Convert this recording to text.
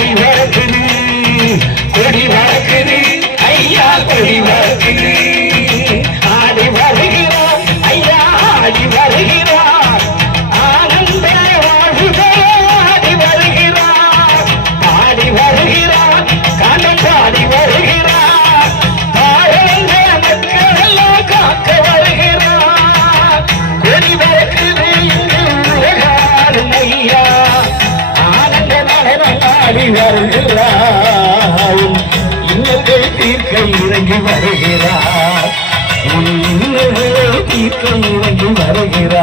he ran பாடி வருகிறாய் இன்னத்தை தீர்க்க இறங்கி வருகிறார். இன்னத்தை தீர்க்க இறங்கி வருகிறார்.